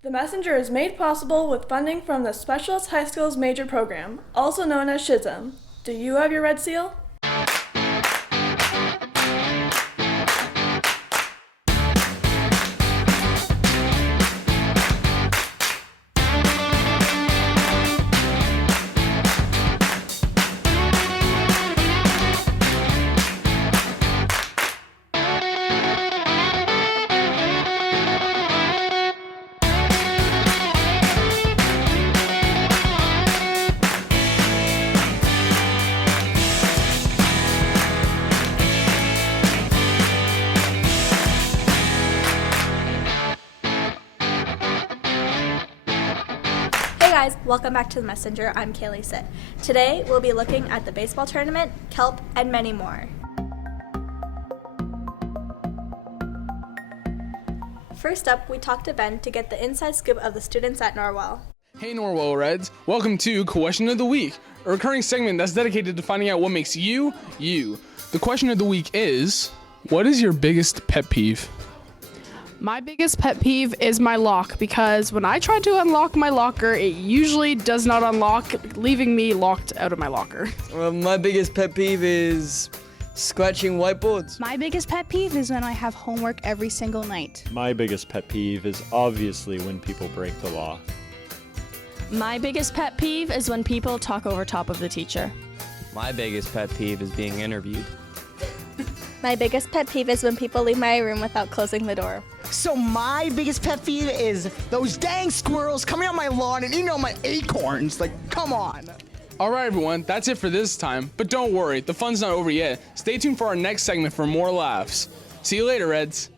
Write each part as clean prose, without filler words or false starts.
The Messenger is made possible with funding from the Specialist High Schools Major Program, also known as SHISM. Do you have your red seal? Hey guys, welcome back to The Messenger. I'm Kaylee Sitt. Today we'll be looking at the baseball tournament, CELP, and many more. First up, we talked to Ben to get the inside scoop of the students at Norwell. Hey Norwell Reds, welcome to Question of the Week, a recurring segment that's dedicated to finding out what makes you, you. The question of the week is, what is your biggest pet peeve? My biggest pet peeve is my lock, because when I try to unlock my locker, it usually does not unlock, leaving me locked out of my locker. Well, my biggest pet peeve is scratching whiteboards. My biggest pet peeve is when I have homework every single night. My biggest pet peeve is obviously when people break the law. My biggest pet peeve is when people talk over top of the teacher. My biggest pet peeve is being interviewed. My biggest pet peeve is when people leave my room without closing the door. So my biggest pet peeve is those dang squirrels coming on my lawn and eating all my acorns. Like, come on. All right, everyone, that's it for this time. But don't worry, the fun's not over yet. Stay tuned for our next segment for more laughs. See you later, Reds.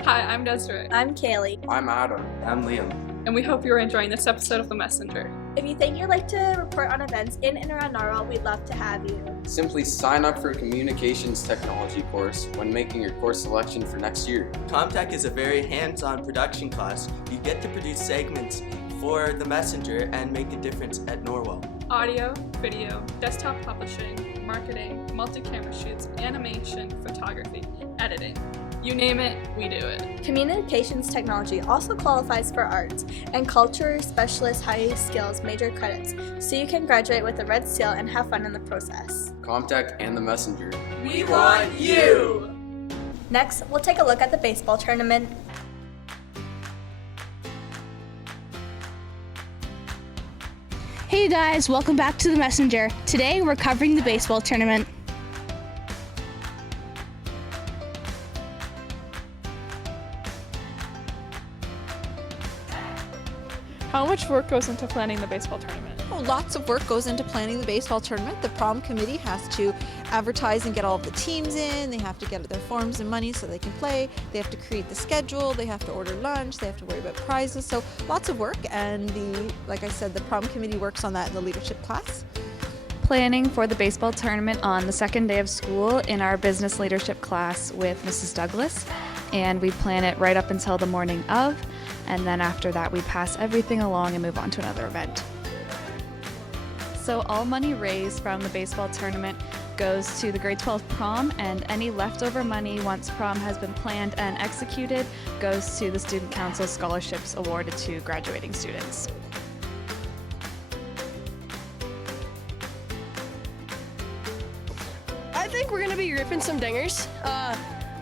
Hi, I'm Desiree. I'm Kaylee. I'm Adam. I'm Liam. And we hope you're enjoying this episode of The Messenger. If you think you'd like to report on events in and around Norwell, we'd love to have you. Simply sign up for a communications technology course when making your course selection for next year. Comtech is a very hands-on production class. You get to produce segments for The Messenger and make a difference at Norwell. Audio, video, desktop publishing, marketing, multi-camera shoots, animation, photography, editing. You name it, we do it. Communications technology also qualifies for arts and culture specialist high skills major credits, so you can graduate with a red seal and have fun in the process. Comtech and the Messenger. We want you! Next, we'll take a look at the baseball tournament. Hey guys, welcome back to The Messenger. Today we're covering the baseball tournament. How much work goes into planning the baseball tournament? Well, lots of work goes into planning the baseball tournament. The prom committee has to advertise and get all of the teams in. They have to get their forms and money so they can play. They have to create the schedule. They have to order lunch. They have to worry about prizes. So lots of work, and like I said, the prom committee works on that in the leadership class. Planning for the baseball tournament on the second day of school in our business leadership class with Mrs. Douglas, and we plan it right up until the morning of, and then after that we pass everything along and move on to another event. So all money raised from the baseball tournament goes to the grade 12 prom, and any leftover money once prom has been planned and executed goes to the student council scholarships awarded to graduating students. I think we're gonna be ripping some dingers.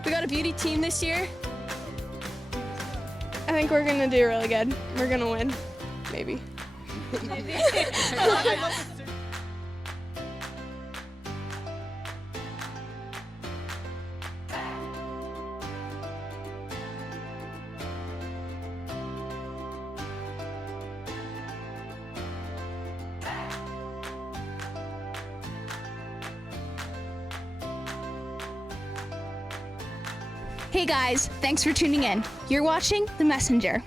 We got a beauty team this year. I think we're gonna do really good. We're gonna win, maybe. Hey guys, thanks for tuning in. You're watching The Messenger.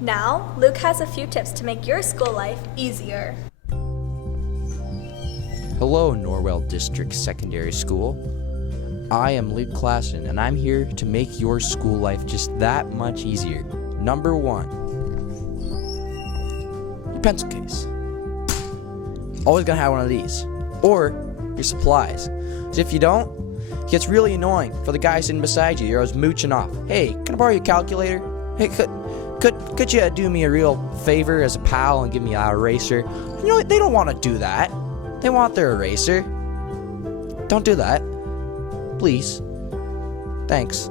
Now, Luke has a few tips to make your school life easier. Hello, Norwell District Secondary School. I am Luke Klassen, and I'm here to make your school life just that much easier. Number 1, your pencil case. Always gonna have one of these. Or your supplies. So if you don't, It gets really annoying for the guy sitting beside you. You're always mooching off. Hey, can I borrow your calculator? Hey, could you do me a real favor as a pal and give me an eraser? You know, they don't want to do that. They want their eraser. Don't do that. Please. Thanks.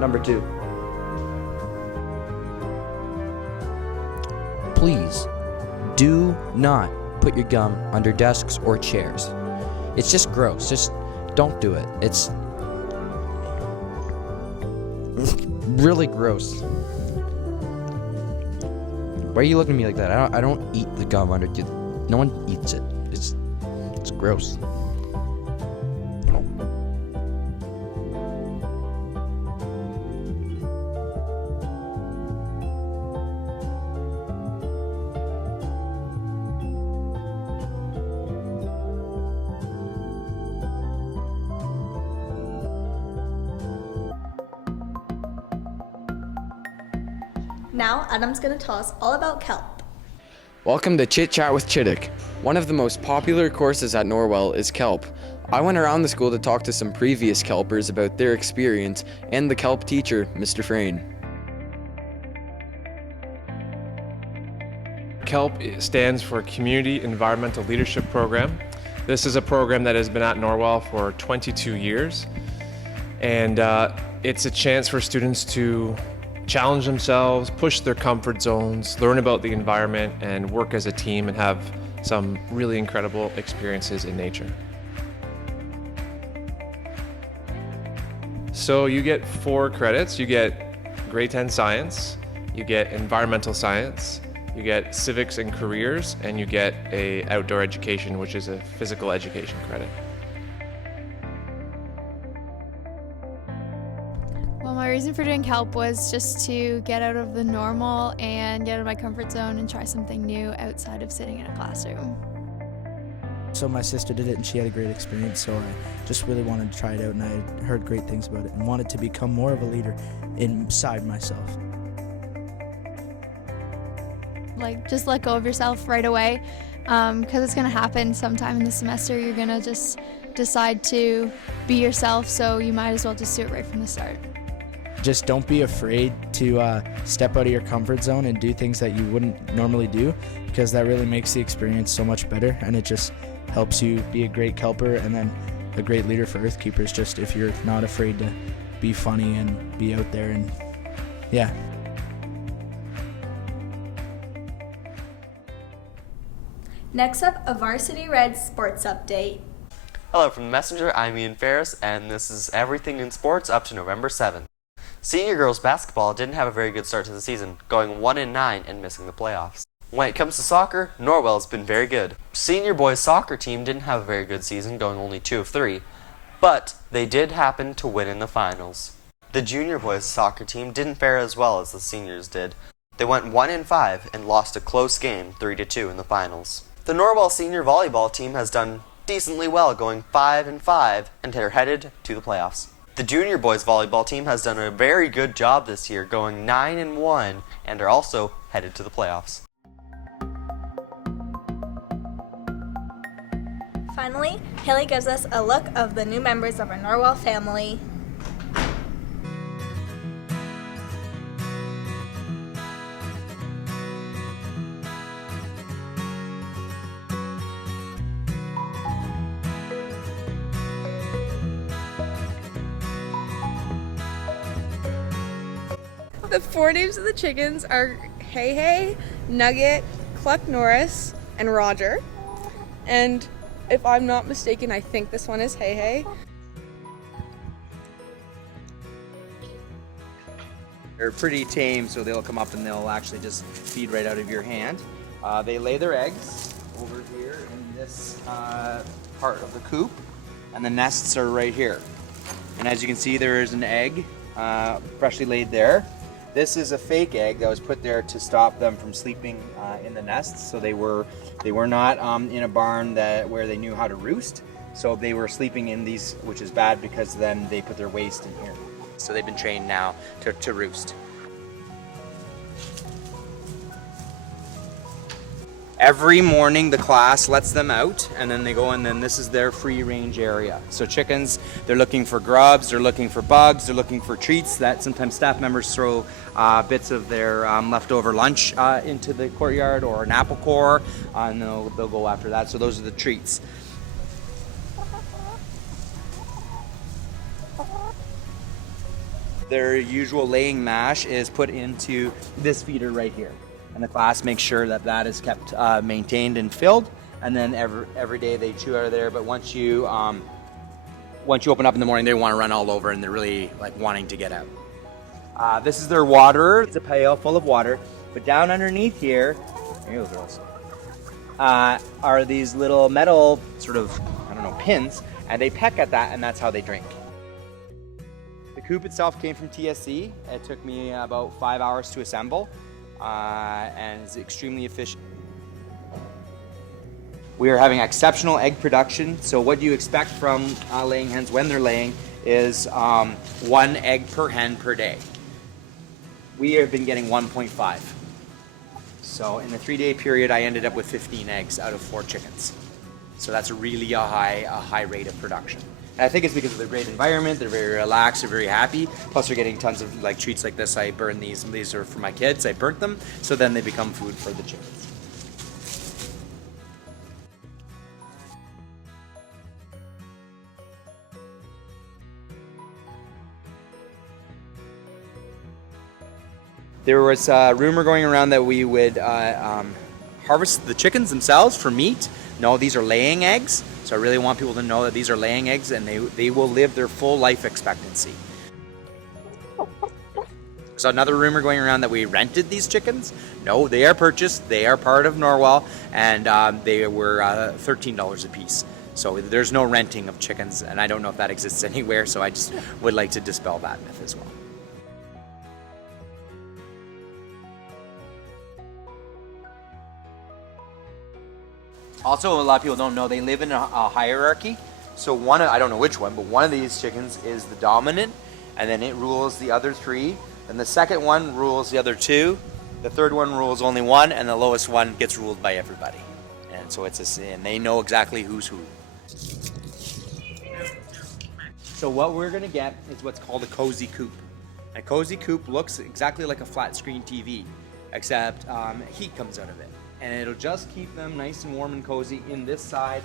Number 2. Please do not put your gum under desks or chairs. It's just gross. Just don't do it. It's really gross. Why are you looking at me like that? I don't eat the gum under. No one eats it. It's gross. Now, Adam's going to tell us all about CELP. Welcome to Chit Chat with Chittick. One of the most popular courses at Norwell is CELP. I went around the school to talk to some previous CELPers about their experience and the CELP teacher, Mr. Frayne. CELP stands for Community Environmental Leadership Program. This is a program that has been at Norwell for 22 years, and it's a chance for students to challenge themselves, push their comfort zones, learn about the environment, and work as a team and have some really incredible experiences in nature. So you get 4 credits. You get grade 10 science, you get environmental science, you get civics and careers, and you get a outdoor education, which is a physical education credit. Well, my reason for doing CELP was just to get out of the normal and get out of my comfort zone and try something new outside of sitting in a classroom. So my sister did it and she had a great experience, so I just really wanted to try it out, and I heard great things about it and wanted to become more of a leader inside myself. Like, just let go of yourself right away, because it's going to happen sometime in the semester. You're going to just decide to be yourself, so you might as well just do it right from the start. Just don't be afraid to step out of your comfort zone and do things that you wouldn't normally do, because that really makes the experience so much better, and it just helps you be a great CELPer and then a great leader for Earthkeepers, just if you're not afraid to be funny and be out there, and yeah. Next up, a Varsity Reds sports update. Hello from the Messenger, I'm Ian Ferris, and this is everything in sports up to November 7th. Senior girls basketball didn't have a very good start to the season, going 1-9 and missing the playoffs. When it comes to soccer, Norwell's been very good. Senior boys soccer team didn't have a very good season, going only 2 of 3, but they did happen to win in the finals. The junior boys soccer team didn't fare as well as the seniors did. They went 1-5 and lost a close game 3-2 in the finals. The Norwell senior volleyball team has done decently well, going 5-5, and they're headed to the playoffs. The junior boys volleyball team has done a very good job this year, going 9-1, and are also headed to the playoffs. Finally, Haley gives us a look of the new members of our Norwell family. The 4 names of the chickens are Hey Hey, Nugget, Cluck Norris, and Roger. And if I'm not mistaken, I think this one is Hey Hey. They're pretty tame, so they'll come up and they'll actually just feed right out of your hand. They lay their eggs over here in this part of the coop, and the nests are right here. And as you can see, there is an egg freshly laid there. This is a fake egg that was put there to stop them from sleeping in the nests. So they were not in a barn where they knew how to roost. So they were sleeping in these, which is bad because then they put their waste in here. So they've been trained now to roost. Every morning the class lets them out and then they go and then this is their free range area. So chickens, they're looking for grubs, they're looking for bugs, they're looking for treats that sometimes staff members throw bits of their leftover lunch into the courtyard or an apple core and they'll go after that. So those are the treats. Their usual laying mash is put into this feeder right here. And the class makes sure that that is kept maintained and filled. And then every day they chew out of there. But once you open up in the morning, they want to run all over and they're really like wanting to get out. This is their water. It's a pail full of water. But down underneath here, here girls, are these little metal sort of, I don't know, pins. And they peck at that and that's how they drink. The coop itself came from TSC. It took me about 5 hours to assemble. And it's extremely efficient. We are having exceptional egg production. So what you expect from laying hens when they're laying is 1 egg per hen per day. We have been getting 1.5. So in a 3-day period, I ended up with 15 eggs out of 4 chickens. So that's really a high rate of production. And I think it's because of the great environment. They're very relaxed. They're very happy. Plus, they're getting tons of like treats like this. I burn these. These are for my kids. I burnt them, so then they become food for the chickens. There was a rumor going around that we would harvest the chickens themselves for meat. No, these are laying eggs. So I really want people to know that these are laying eggs and they will live their full life expectancy. So another rumor going around that we rented these chickens. No, they are purchased. They are part of Norwell and they were $13 a piece. So there's no renting of chickens and I don't know if that exists anywhere. So I just would like to dispel that myth as well. Also, a lot of people don't know they live in a hierarchy. So one, I don't know which one, but one of these chickens is the dominant, and then it rules the other 3. Then the second one rules the other 2. The third one rules only 1, and the lowest one gets ruled by everybody. And so and they know exactly who's who. So what we're gonna get is what's called a cozy coop. A cozy coop looks exactly like a flat screen TV, except heat comes out of it. And it'll just keep them nice and warm and cozy in this inside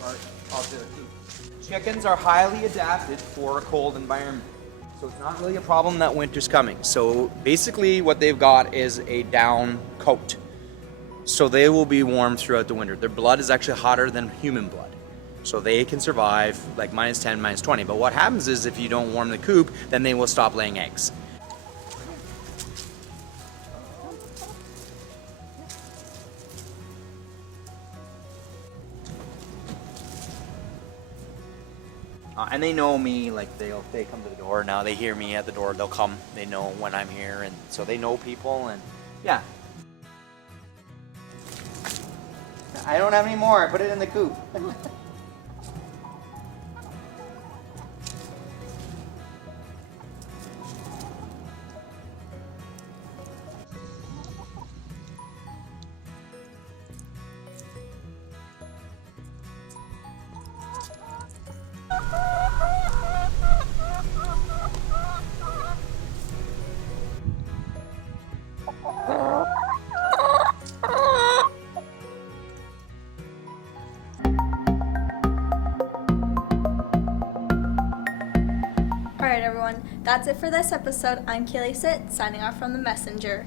part of their coop. Chickens are highly adapted for a cold environment. So it's not really a problem that winter's coming. So basically what they've got is a down coat. So they will be warm throughout the winter. Their blood is actually hotter than human blood. So they can survive like -10, -20. But what happens is if you don't warm the coop, then they will stop laying eggs. And they know me, like they come to the door now. They hear me at the door. They'll come. They know when I'm here, and so they know people. And yeah, I don't have any more. I put it in the coop. Alright everyone, that's it for this episode. I'm Kaylee Sit, signing off from The Messenger.